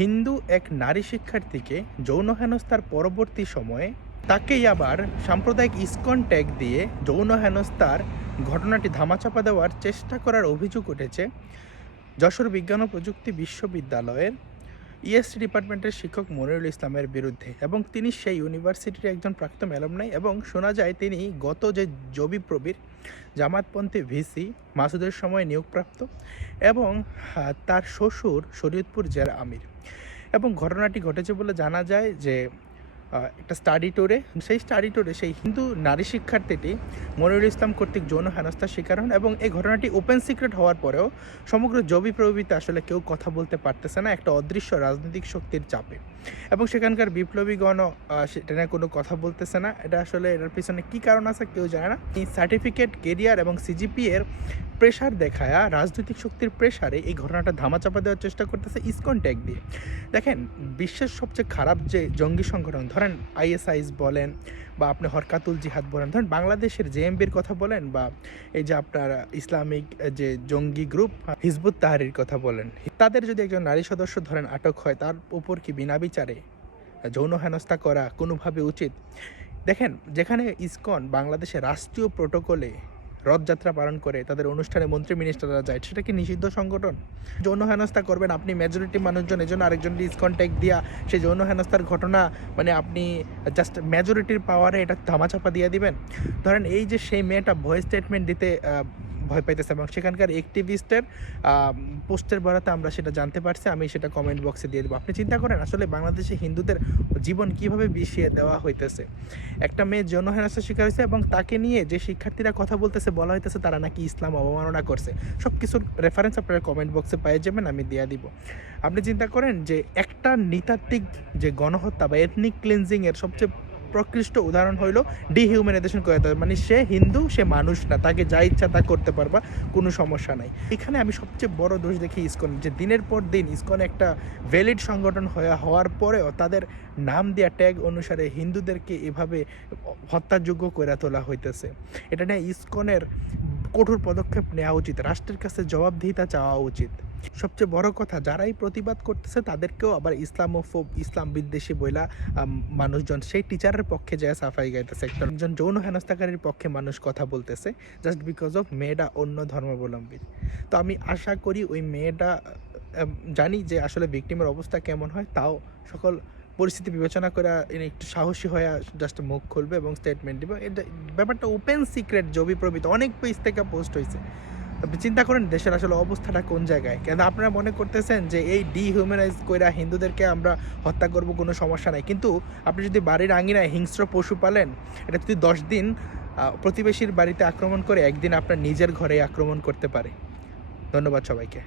হিন্দু এক নারী শিক্ষার্থীকে যৌন হেনস্থার পরবর্তী সময়ে তাকেই আবার সাম্প্রদায়িক ইসকন ট্যাগ দিয়ে যৌন হেনস্থার ঘটনাটি ধামাচাপা দেওয়ার চেষ্টা করার অভিযোগ উঠেছে যশোর বিজ্ঞান ও প্রযুক্তি বিশ্ববিদ্যালয়ের ইএসটি ডিপার্টমেন্টের শিক্ষক মনিরুল ইসলামের বিরুদ্ধে। এবং তিনি সেই ইউনিভার্সিটির একজন প্রাক্তন অ্যালামনাই এবং শোনা যায় তিনি গত যে জবিপ্রবির জামাতপন্থী ভিসি মাসুদের সময় নিয়োগপ্রাপ্ত এবং তার শ্বশুর শরীয়তপুর জেলা আমির। এবং ঘটনাটি ঘটেছে বলে জানা যায় যে একটা স্টাডি ট্যুরে সেই হিন্দু নারী শিক্ষার্থীটি মনিরুল ইসলাম কর্তৃক যৌন হেনস্থার শিকার হন। এবং এই ঘটনাটি ওপেন সিক্রেট হওয়ার পরেও সমগ্র জবি প্রবিতে আসলে কেউ কথা বলতে পারতেছে না একটা অদৃশ্য রাজনৈতিক শক্তির চাপে। এবং সেখানকার বিপ্লবীগণও সেটা নিয়ে কোনো কথা বলতেছে না। এটা আসলে এটার পিছনে কী কারণ আছে কেউ জানে না। এই সার্টিফিকেট, কেরিয়ার এবং সিজিপি এর প্রেশার দেখায়, রাজনৈতিক শক্তির প্রেশারে এই ঘটনাটা ধামাচাপা দেওয়ার চেষ্টা করতেছে ইসকন ট্যাগ দিয়ে। দেখেন, বিশ্বের সবচেয়ে খারাপ যে জঙ্গি সংগঠন, ধরেন আইএসআইস বলেন বা আপনি হরকাতুল জিহাদ বলেন, ধরেন বাংলাদেশের জেএমবির কথা বলেন বা এই যে আপনার ইসলামিক যে জঙ্গি গ্রুপ হিজবুত তাহরির কথা বলেন, তাদের যদি একজন নারী সদস্য ধরেন আটক হয়, তার উপর কি বিনা বিচারে যৌন হেনস্থা করা কোনোভাবে উচিত? দেখেন, যেখানে ইসকন বাংলাদেশের রাষ্ট্রীয় প্রোটোকলে রথযাত্রা পালন করে, তাদের অনুষ্ঠানে মন্ত্রী মিনিস্টাররা যায়, সেটা কি নিষিদ্ধ সংগঠন? যৌন হেনস্থা করবেন আপনি মেজরিটি মানুষজন, এজন্য আরেকজনকে ইসকন ট্যাগ দিয়া সেই যৌন হেনস্থার ঘটনা মানে আপনি জাস্ট মেজরিটির পাওয়ারে এটা ধামাচাপা দিয়ে দিবেন। ধরেন এই যে সেই মেয়েটা ভয়েস স্টেটমেন্ট দিতে ভয় পাইতেছে এবং সেখানকার অ্যাক্টিভিস্টের পোস্টের বরাতে আমরা সেটা জানতে পারছি, আমি সেটা কমেন্ট বক্সে দিয়ে দেবো। আপনি চিন্তা করেন আসলে বাংলাদেশে হিন্দুদের জীবন কিভাবে বিষিয়ে দেওয়া হইতেছে। একটা মেয়ে যৌন হেনস্থার শিকার হয়েছে এবং তাকে নিয়ে যে শিক্ষার্থীরা কথা বলতেছে, বলা হইতেছে তারা নাকি ইসলাম অবমাননা করছে। সব কিছুর রেফারেন্স আপনারা কমেন্ট বক্সে পেয়ে যাবেন, আমি দিয়ে দিব। আপনি চিন্তা করেন যে একটা নৃতাত্ত্বিক যে গণহত্যা বা এথনিক ক্লিনজিংয়ের সবচেয়ে প্রকৃষ্ট উদাহরণ হইল ডিহিউম্যানাইজেশন করে দেওয়া। মানে সে হিন্দু, সে মানুষ না, তাকে যা ইচ্ছা তা করতে পারবা, কোনো সমস্যা নাই। এখানে আমি সবচেয়ে বড় দোষ দেখি ইসকন, যে দিনের পর দিন ইসকন একটা ভ্যালিড সংগঠন হওয়ার পরেও তাদের নাম দেওয়া ট্যাগ অনুসারে হিন্দুদেরকে এভাবে হত্যাযোগ্য করে তোলা হইতেছে। এটা নিয়ে ইসকনের কঠোর পদক্ষেপ নেওয়া উচিত, রাষ্ট্রের কাছে জবাবদিহিতা চাওয়া উচিত। সবচেয়ে বড় কথা, যারাই প্রতিবাদ করতেছে তাদেরকেও আবার ইসলামোফোব, ইসলাম বিদ্বেষী বইলা মানুষজন সেই টিচারের পক্ষে যায় সাফাই গাইতেছে। একজন যৌন হেনস্থাকারীর পক্ষে মানুষ কথা বলতেছে জাস্ট বিকজ অফ মেয়েটা অন্য ধর্মাবলম্বী। তো আমি আশা করি ওই মেয়েটা, জানি যে আসলে ভিকটিমের অবস্থা কেমন হয়, তাও সকল পরিস্থিতি বিবেচনা করে একটু সাহসী হয়ে জাস্ট মুখ খুলবে এবং স্টেটমেন্ট দিবে। এটা ব্যাপারটা ওপেন সিক্রেট, জবি প্রবৃত্তি অনেক পেজ থেকে পোস্ট হয়েছে। আপনি চিন্তা করেন দেশের আসলে অবস্থাটা কোন জায়গায়। কেন আপনারা মনে করতেছেন যে এই ডিহিউম্যানাইজ কইরা হিন্দুদেরকে আমরা হত্যা করব, কোনো সমস্যা নাই, কিন্তু আপনি যদি বাড়ির আঙিনায় হিংস্র পশু পালেন, এটা যদি 10 দিন প্রতিবেশীর বাড়িতে আক্রমণ করে, একদিন আপনার নিজের ঘরে আক্রমণ করতে পারে। ধন্যবাদ সবাইকে।